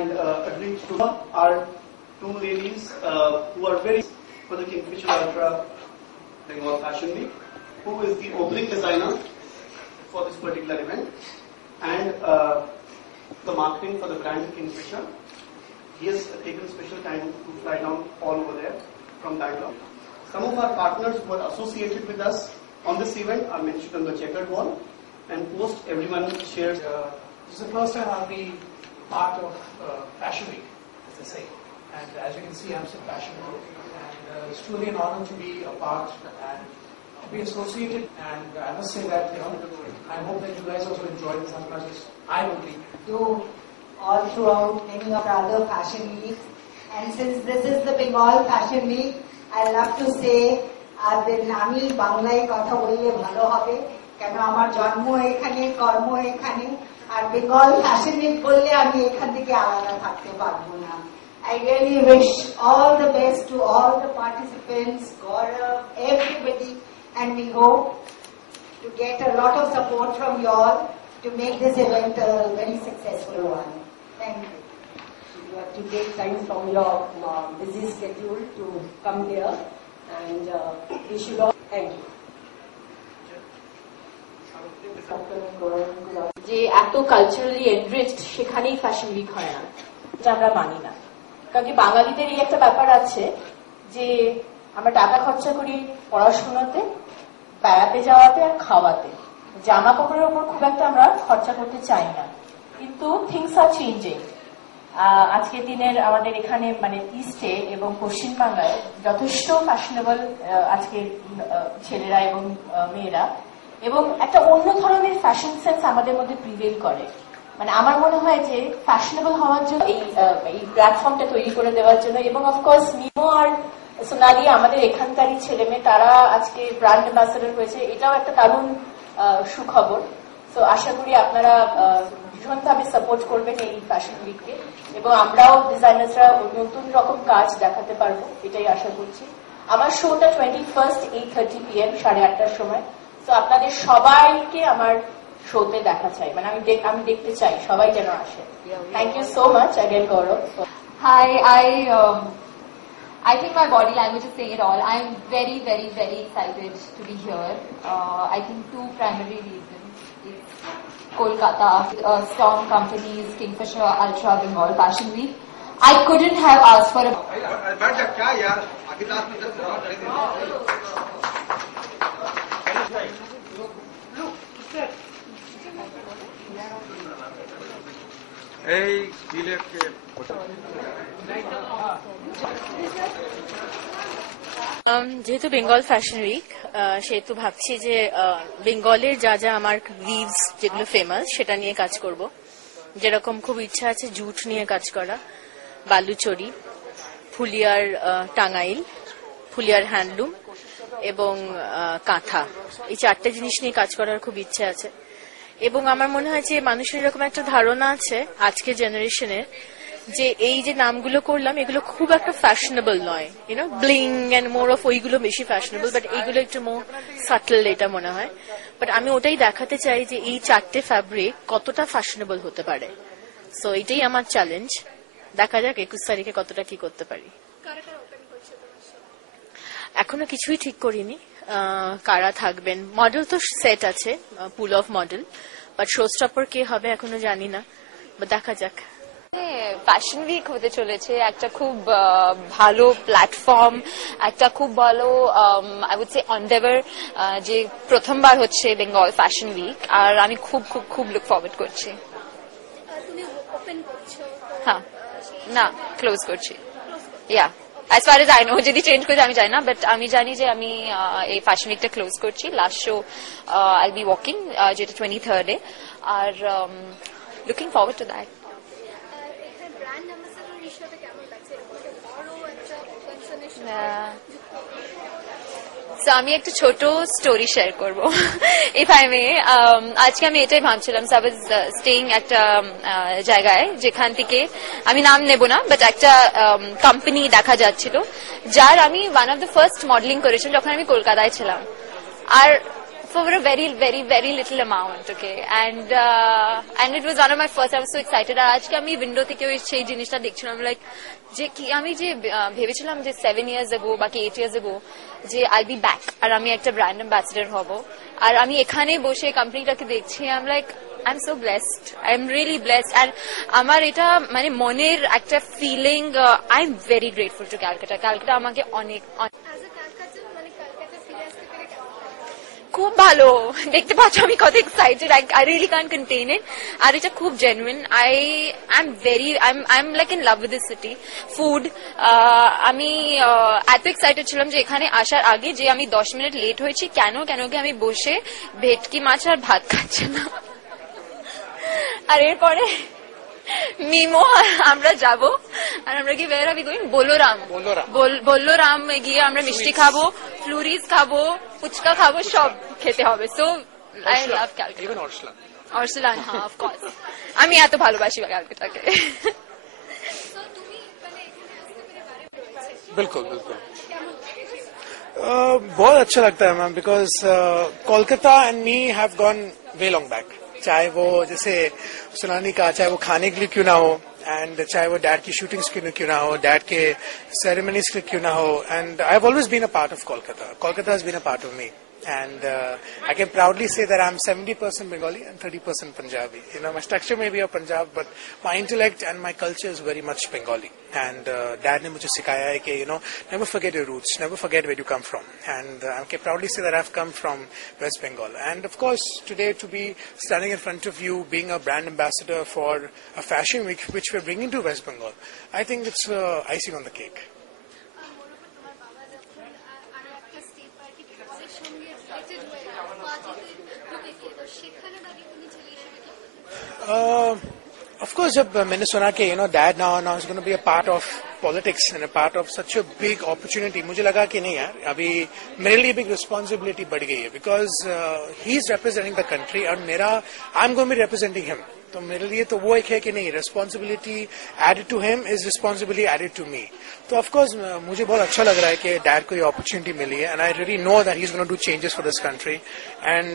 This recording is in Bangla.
and agreed to are two ladies who are very for the Kingfisher Ultra Bengal Fashion Week, who is the opening designer for this particular event and the marketing for the brand Kingfisher. He has taken special time to fly down all over there from Bangalore. Some of our partners who are associated with us on this event are mentioned on the checkered wall, and post everyone shares. This is the first time I'll be part of Fashion Week, as they say. And as you can see, I'm so passionate. And it's truly an honor to be a part and to be associated. And I must say that, I hope that you guys also enjoy this as much as I will be. Do all throughout any of the other fashion weeks. And since this is the Bengal Fashion Week, I love to say, আমি বাংলায় কথা বললে ভালো হবে, কেন আমার জন্ম এখানে, কর্ম এখানে, আর বেঙ্গল ফ্যাশন উইক বললে আমি এখান থেকে আলাদা থাকতে পারবো না। I really wish all the best to all the participants, Gaurav, everybody, and we hope to get a lot of support from you all to make this event a very successful one. Thank you. You have to take time from your busy schedule to come here, and we should all thank you. যে এত কালচারালি এনরিচড সেখানেই ফ্যাশন উইক হয় না, এটা আমরা মানি না। কারণ কি বাঙালিদের এই একটা ব্যাপার আছে যে আমরা টাকা খরচা করি পড়াশোনাতে, বেড়াতে যাওয়াতে আর খাওয়াতে, জামা কাপড়ের উপর খুব একটা আমরা খরচা করতে চাই না। কিন্তু থিংস আর চেঞ্জিং। আজকের দিনের আমাদের এখানে মানে ইস্টে এবং পশ্চিমবাংলায় যথেষ্ট ফ্যাশনেবল আজকের ছেলেরা এবং মেয়েরা, এবং একটা অন্য ধরনের ফ্যাশন সেন্স আমাদের মধ্যে প্রিভেল করে। মানে আমার মনে হয় যে ফ্যাশনেবল হওয়ার জন্য এই প্ল্যাটফর্মটা তৈরি করে দেওয়ার জন্য, এবং অফকোর্স মিমো আর সোনালি আমাদের এখানকারই ছেলে মেয়ে, তারা আজকে ব্র্যান্ড অ্যাম্বাসেডর হয়েছে, এটাও একটা দারুণ সুখবর। তো আশা করি আপনারা ভীষণভাবে সাপোর্ট করবেন এই ফ্যাশন উইককে, এবং আমরাও ডিজাইনার্সরা নতুন রকম কাজ দেখাতে পারবো, এটাই আশা করছি। আমার শোটা 21st 8:30 PM 8:30টার সময়। তো আপনাদের সবাইকে আমার শোতে দেখা চাই, মানে আমি দেখতে চাই সবাই যেন আসে। Thank you so much again Gaurav. Hi, I think my body language is saying it all. I'm very, very, very excited to be here. I think two primary reasons. It's Kolkata, strong companies, Kingfisher Ultra Bengal Fashion Week. I couldn't have asked for a... যেহেতু বেঙ্গল ফ্যাশন উইক, সেহেতু ভাবছি যে বেঙ্গলের যা যা আমার উইভস যেগুলো ফেমাস সেটা নিয়ে কাজ করব। যেরকম খুব ইচ্ছা আছে জুট নিয়ে কাজ করা, বালুচরি, ফুলিয়ার টাঙ্গাইল, ফুলিয়ার হ্যান্ডলুম এবং কাঁথা, এই চারটে জিনিস নিয়ে কাজ করার খুব ইচ্ছে আছে। এবং আমার মনে হয় যে মানুষের এরকম একটা ধারণা আছে আজকের জেনারেশনের যে এই যে নামগুলো করলাম এগুলো খুব একটা ফ্যাশনেবল নয়, ব্লিং এন্ড মোর অফ ওইগুলো বেশি ফ্যাশনেবল, বাট এইগুলো একটু মোর সাটল এটা মনে হয়। বাট আমি ওটাই দেখাতে চাই যে এই চারটে ফ্যাব্রিক কতটা ফ্যাশনেবল হতে পারে। সো এটাই আমার চ্যালেঞ্জ, দেখা যাক 21 তারিখে কতটা কি করতে পারি। এখনো কিছুই ঠিক করিনি কারা থাকবেন। মডেল তো সেট আছে, pool of model, but show stopper কে হবে এখনো জানি না, দেখা যাক। ফ্যাশন উইক হতে চলেছে একটা খুব ভালো প্ল্যাটফর্ম, একটা খুব ভালো আই উড সে অনডেভার, যে প্রথমবার হচ্ছে বেঙ্গল ফ্যাশন উইক, আর আমি খুব খুব খুব লুক ফরওয়ার্ড করছি। হ্যাঁ, না ক্লোজ করছি, ইয়া as far as I know, যদি চেঞ্জ করে আমি জানি না, বাট আমি জানি যে আমি এই ফ্যাশন উইকটা ক্লোজ করছি। Last show I'll be walking, যেটা 23rd A, are looking forward to that. আমি একটা ছোট স্টোরি শেয়ার করবো ইফ আই মে। আজকে আমি এটাই ভাবছিলাম, আই ওয়াজ স্টেইং একটা জায়গায় যেখান থেকে আমি নাম নেব না, বাট একটা কোম্পানি দেখা যাচ্ছিল যার আমি one of the first modelling করেছিলাম যখন আমি কলকাতায় ছিলাম। আর for a very little amount, okay, and it was one of my first. I was so excited. আর আজকে আমি উইন্ডো থেকে ওই সেই জিনিসটা দেখছিলাম, লাইক যে কি আমি যে ভেবেছিলাম যে 7 years ago বা 8 years ago যে আই বি ব্যাক আর আমি একটা ব্র্যান্ড অ্যাম্বাসেডর হব, আর আমি এখানে বসে কোম্পানিটাকে দেখছি, I am like I am so blessed, I am really blessed. আর আমার এটা মানে মনের একটা feeling, I am very grateful to Calcutta. Calcutta আমাকে অনেক খুব ভালো, দেখতে পাচ্ছ আমি কত excited, I really can contain it. আর এটা খুব genuine, I am like in love with this city. Food, আমি এত এক্সাইটেড ছিলাম যে এখানে আসার আগে যে আমি 10 মিনিট লেট হয়েছি, কেন কি আমি বসে ভেটকি মাছ আর ভাত খাচ্ছি না। আর এরপরে মিমো আমরা যাব, আর আমরা কি বের হবি গোইং বল্লরাম গিয়ে আমরা মিষ্টি খাবো, ফ্লুরিজ খাবো, ফুচকা খাবো, সব খেতে হবে। So I love Calcutta. Arsalan, হ্যাঁ অফকোর্স, আমি এত ভালোবাসি ক্যালকাটাকে। बिल्कुल बहुत अच्छा लगता है ma'am, because Kolkata and me have gone way long back. चाहे वो जैसे सुनानी का, चाहे वो खाने के लिए क्यों ना हो, एंड चाहे वो डैड की शूटिंग्स क्यों ना हो, डैड के सेरेमनीज के क्यों ना हो, and I have always been a part of Kolkata. Kolkata has been a part of me, and I can proudly say that I'm 70% Bengali and 30% Punjabi. You know, my structure may be of Punjab, but my intellect and my culture is very much Bengali. And Dad ne mujhe sikhaya hai ki, you know, never forget your roots, never forget where you come from. And I can proudly say that I've come from West Bengal. And of course, today to be standing in front of you, being a brand ambassador for a fashion week which we're bringing to West Bengal, I think it's icing on the cake. Of course, जब मैंने सुना कि dad now is going to be a part of politics and a part of such a big opportunity, मुझे लगा कि नहीं यार, अभी मेरे लिए big responsibility बढ़ गई है, because he is representing the country और मेरा I'm going to be representing him. तो मेरे लिए तो वो एक है कि नहीं, responsibility added to him is responsibility added to me. तो of course मुझे बहुत अच्छा लग रहा है कि dad को ये opportunity मिली है, and I really know that he's going to do changes for this country, and